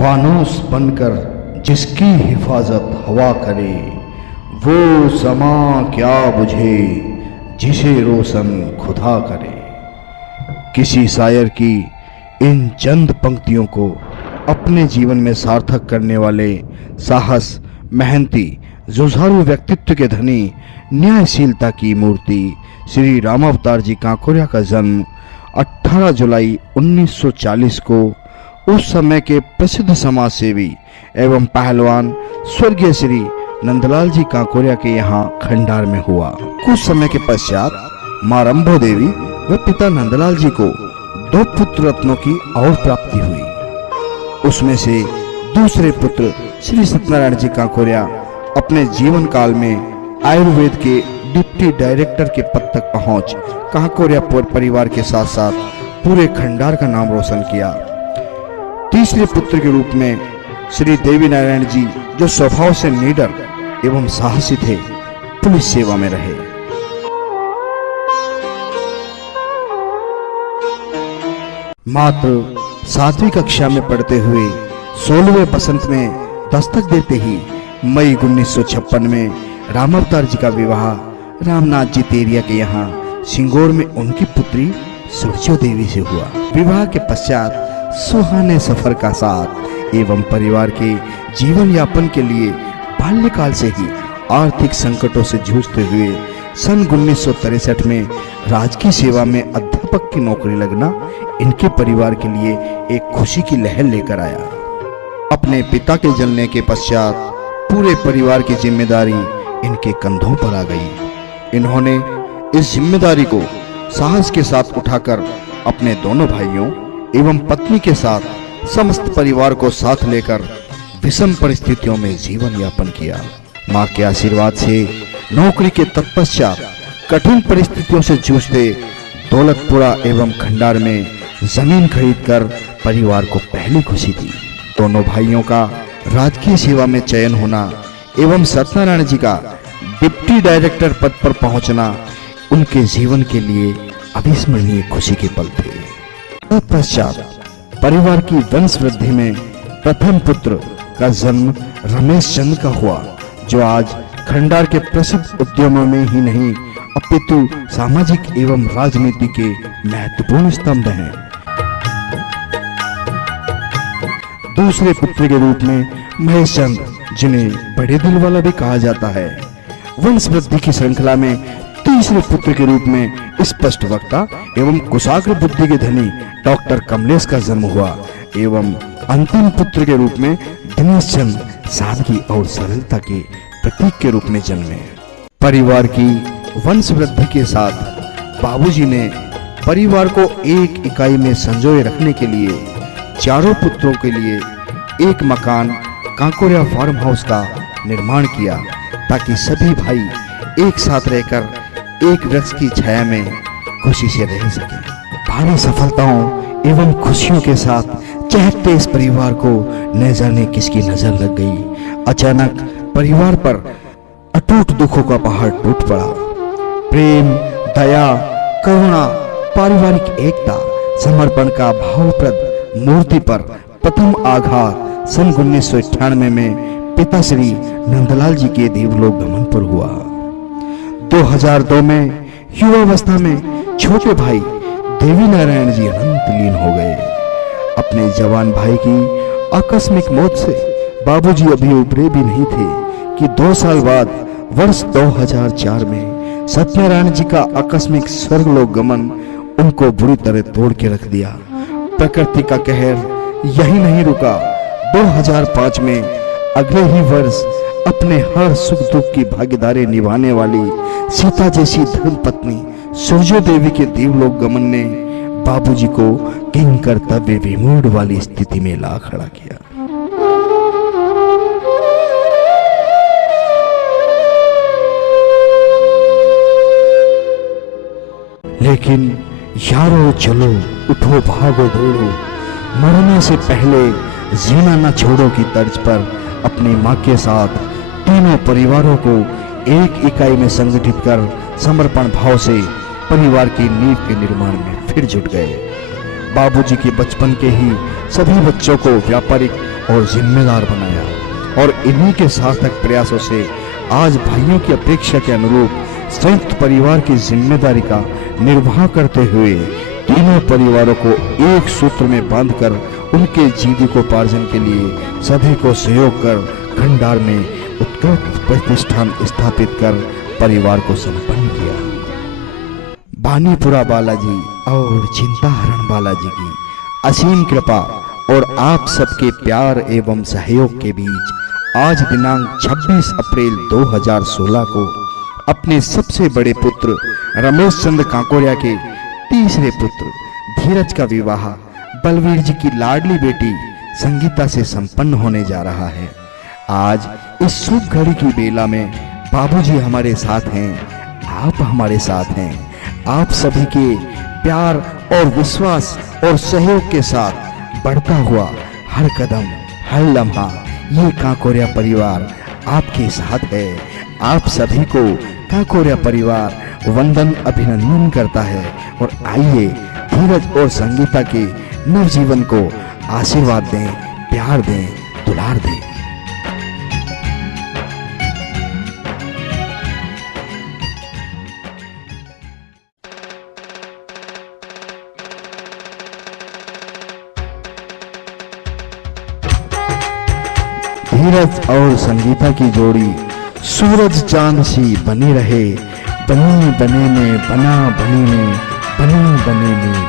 फानूस बनकर जिसकी हिफाजत हवा करे, वो समा क्या बुझे जिसे रोशन खुदा करे। किसी शायर की इन चंद पंक्तियों को अपने जीवन में सार्थक करने वाले साहस, मेहनती, जुझारू व्यक्तित्व के धनी, न्यायशीलता की मूर्ति श्री रामावतार जी कांकोरिया का जन्म 18 जुलाई 1940 को उस समय के प्रसिद्ध समाज सेवी एवं पहलवान स्वर्गीय श्री नंदलाल जी कांकोरिया के यहाँ खंडार में हुआ। कुछ समय के पश्चात मां रंभो देवी व पिता नंदलाल जी को 2 पुत्र रत्नों की और प्राप्ति हुई। उसमें से दूसरे पुत्र श्री सत्यनारायण जी कांकोरिया अपने जीवन काल में आयुर्वेद के डिप्टी डायरेक्टर के पद तक पहुंच कांकोरिया परिवार के साथ साथ पूरे खंडार का नाम रोशन किया। तीसरे पुत्र के रूप में श्री देवी नारायण जी, जो स्वभाव से निडर एवं साहसी थे, पुलिस सेवा में रहे। मात्र 7वीं कक्षा में पढ़ते हुए 16वें बसंत में दस्तक देते ही मई 1956 में रामावतार जी का विवाह रामनाथ जी तेरिया के यहाँ सिंगोर में उनकी पुत्री सुरजो देवी से हुआ। विवाह के पश्चात सुहाने सफर का साथ एवं परिवार के जीवन यापन के लिए बाल्यकाल से ही आर्थिक संकटों से जूझते हुए सन 1963 में राजकीय सेवा में अध्यापक की नौकरी लगना इनके परिवार के लिए एक खुशी की लहर लेकर आया। अपने पिता के जलने के पश्चात पूरे परिवार की जिम्मेदारी इनके कंधों पर आ गई। इन्होंने इस जिम्मेदारी को साहस के साथ उठाकर अपने दोनों भाइयों एवं पत्नी के साथ समस्त परिवार को साथ लेकर विषम परिस्थितियों में जीवन यापन किया। मां के आशीर्वाद से नौकरी के तत्पश्चात कठिन परिस्थितियों से जूझते दौलतपुरा एवं खंडार में जमीन खरीदकर परिवार को पहली खुशी दी। दोनों भाइयों का राजकीय सेवा में चयन होना एवं सत्यनारायण जी का डिप्टी डायरेक्टर पद पर पहुंचना उनके जीवन के लिए अविस्मरणीय खुशी के पल थे। तत्पश्चात परिवार की वंश वृद्धि में प्रथम पुत्र का जन्म रमेश चंद्र का हुआ, जो आज खंडार के प्रसिद्ध उद्यमों में ही नहीं अपितु सामाजिक एवं राजनीति के महत्वपूर्ण स्तंभ हैं। दूसरे पुत्र के रूप में महेश चंद्र, जिन्हें बड़े दिल वाला भी कहा जाता है। वंश वृद्धि की श्रृंखला में तीसरे पुत्र के रूप में स्पष्ट वक्ता एवं कुशाग्र बुद्धि के धनी डॉक्टर कमलेश का जन्म हुआ एवं अंतिम पुत्र के रूप में दिनेश चंद्र सादगी और सरलता के प्रतीक के रूप में जन्मे। परिवार की वंश वृद्धि के साथ बाबूजी ने परिवार को एक इकाई में संजोए रखने के लिए चारों पुत्रों के लिए एक मकान कांकोरिया फार्म हाउस का निर्माण किया, ताकि सभी भाई एक साथ रहकर एक वृक्ष की छाया में खुशी से रह सके। भारी सफलताओं एवं खुशियों के साथ चहकते इस परिवार को न जाने किसकी नजर लग गई। अचानक परिवार पर अटूट दुखों का पहाड़ टूट पड़ा। प्रेम, दया, करुणा, पारिवारिक एकता, समर्पण का भावप्रद मूर्ति पर प्रथम आघात सन 1998 में पिता श्री नंदलाल जी के देवलोक गमन पर हुआ। 2002 में युवावस्था में छोटे भाई देवी नारायण जी अनंत लीन हो गए। अपने जवान भाई की आकस्मिक मौत से बाबूजी अभी उभरे भी नहीं थे कि 2 साल बाद वर्ष 2004 में सत्यनारायण जी का आकस्मिक स्वर्गलोक गमन उनको बुरी तरह तोड़ के रख दिया। प्रकृति का कहर यही नहीं रुका। 2005 में अगले ही वर्ष अपने हर सुख दुख की भागीदारी निभाने वाली सीता जैसी धर्म पत्नी सुरजो देवी के देवलोक गमन ने बाबूजी को किंग कर्तव्य विमूढ़ वाली स्थिति में ला खड़ा किया। लेकिन यारो चलो, उठो भागो दौड़ो, मरने से पहले जीना न छोड़ो की तर्ज पर अपनी मां के साथ तीनों परिवारों को एक इकाई में संगठित कर समर्पण भाव से परिवार की नींव के निर्माण में फिर जुट गए। बाबूजी के बचपन के ही सभी बच्चों को व्यापारिक और जिम्मेदार बनाया और इन्हीं के सार्थक प्रयासों से आज भाइयों की अपेक्षा के अनुरूप संयुक्त परिवार की जिम्मेदारी का निर्वाह करते हुए तीनों परिवारों को एक सूत्र में बांधकर उनके जीविकोपार्जन के लिए सभी को सहयोग कर खंडार में उत्कृष्ट प्रतिष्ठान स्थापित कर परिवार को संपन्न किया। बानीपुरा बालाजी और चिंताहरण बालाजी की असीम कृपा और आप सबके प्यार एवं सहयोग के बीच आज दिनांक 26 अप्रैल 2016 को अपने सबसे बड़े पुत्र रमेश चंद्र काकोरिया के तीसरे पुत्र धीरज का विवाह बलवीर जी की लाडली बेटी संगीता से संपन्न होने जा रहा है। आज इस शुभ घड़ी की बेला में बाबूजी हमारे साथ हैं, आप हमारे साथ हैं। आप सभी के प्यार और विश्वास और सहयोग के साथ बढ़ता हुआ हर कदम हर लम्हा ये काकोरिया परिवार आपके साथ है। आप सभी को काकोरिया परिवार वंदन अभिनंदन करता है और आइए धीरज और संगीता के नवजीवन को आशीर्वाद दें, प्यार दें, दुलार दें। धीरज और संगीता की जोड़ी सूरज चांद सी बनी रहे, बनी बने में बना बने में बने बने में